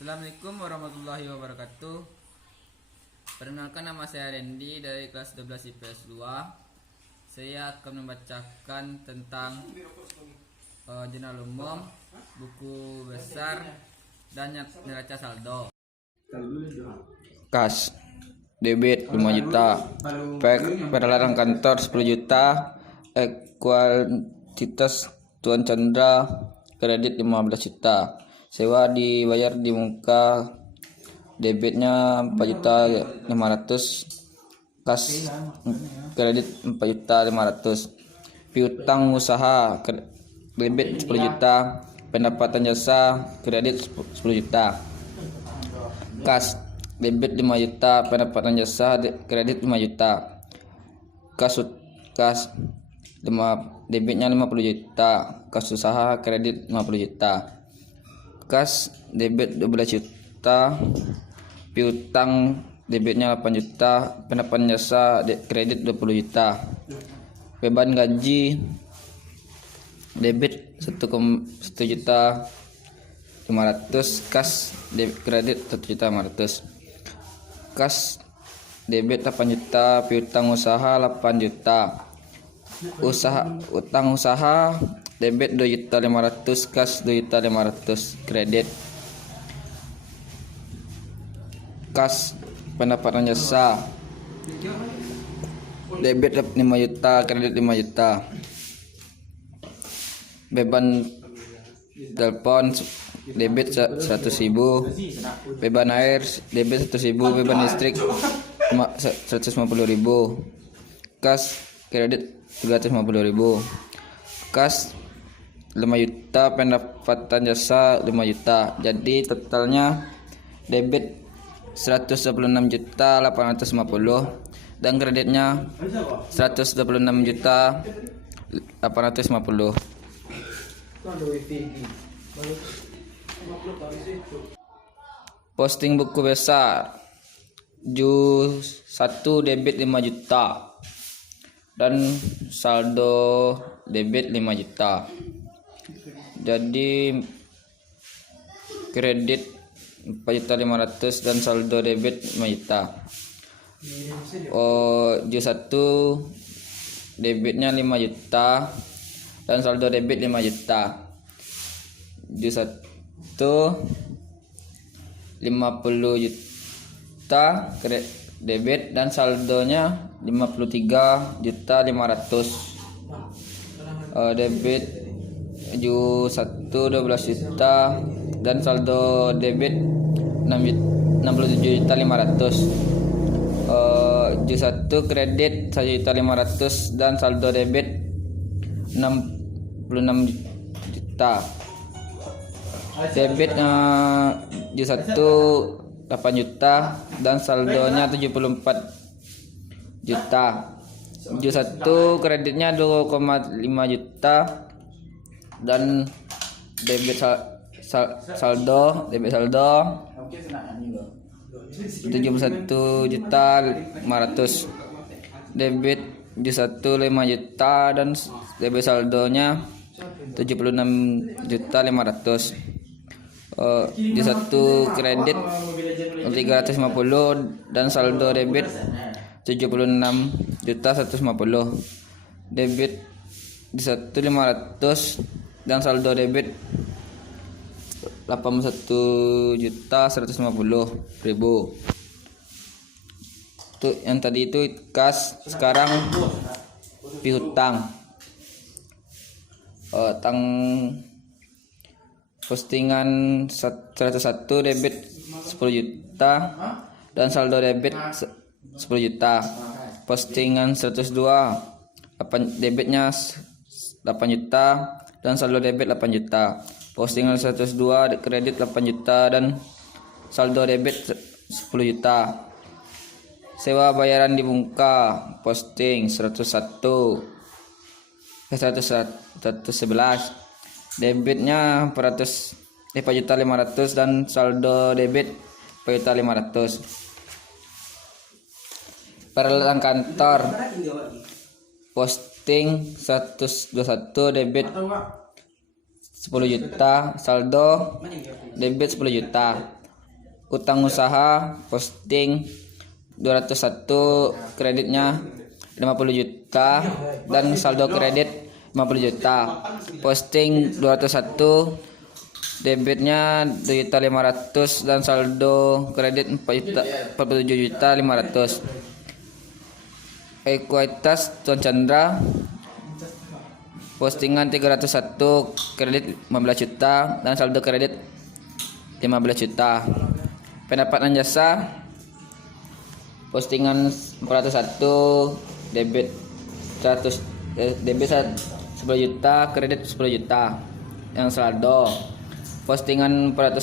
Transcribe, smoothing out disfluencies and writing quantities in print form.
Assalamualaikum warahmatullahi wabarakatuh. Perkenalkan, nama saya Randy dari kelas 12 IPS 2. Saya akan membacakan tentang jurnal umum, buku besar, dan neraca saldo. Kas debit 5 juta, peralahan kantor 10 juta, ekualitas Tuan Chandra kredit 15 juta. Sewa dibayar di muka, debitnya 4.500.000, kas kredit 4.500.000. Piutang usaha debit 10 juta, pendapatan jasa kredit 10 juta. Kas debit 5 juta, pendapatan jasa kredit 5 juta. Kas debitnya 50 juta, kas usaha kredit 50 juta. Kas debit 12 juta, piutang debitnya 8 juta, pendapatan jasa kredit 20 juta. Beban gaji debit 1 juta 500, kas kredit 1 juta 500. Kas debit 8 juta, piutang usaha 8 juta. Utang usaha debit 2.500.000, kas 2.500.000, kredit. Kas pendapatan jasa debit 5 juta, kredit 5 juta. Beban telepon debit 100.000, beban air debit 100.000, beban listrik 150.000, kas kredit 350.000. Kas 5 juta, pendapatan jasa 5 juta. Jadi totalnya debit 126.850 dan kreditnya 126.850. Posting buku besar Ju 1 debit 5 juta dan saldo debit 5 juta. Jadi kredit 4.500.000 dan saldo debit 5 juta. Ju 1 debitnya 5 juta dan saldo debit 5 juta. Ju 1 50 juta debit dan saldonya 53.500.000. Debit Ju 1 12 juta dan saldo debit 67.500.000. Ju 1 kredit 1.500.000 dan saldo debit 66 juta. Debit Ju 1 8 juta dan saldonya 74 juta. Ju 1 kreditnya 2,5 juta dan debit saldo 71.500.000. Debit Ju 1 5 juta dan debit saldonya 76.500.000. Ju 1 kredit 350 dan saldo debit 76.150. Debit Ju 1 500 dan saldo debit 81.150.000. Tuh, yang tadi itu kas, sekarang piutang. Postingan 101 debit 10 juta dan saldo debit 10 juta. Postingan 102 debitnya 8 juta dan saldo debit 8 juta. Postingan 102 kredit 8 juta dan saldo debit 10 juta. Sewa bayaran di muka posting 111 debitnya 4.500.000 dan saldo debit 4.500.000. Peralatan kantor posting 121 debit 10 juta, saldo debit 10 juta. utang usaha posting 201, kreditnya 50 juta dan saldo kredit 50 juta. Posting 201, debitnya 2.500.000 dan saldo kredit 47.500.000. Ekuitas Tuan Chandra, postingan 301, kredit 15 juta dan saldo kredit 15 juta. Pendapatan jasa, postingan 401, debit 10 juta, kredit 10 juta yang saldo. Postingan 401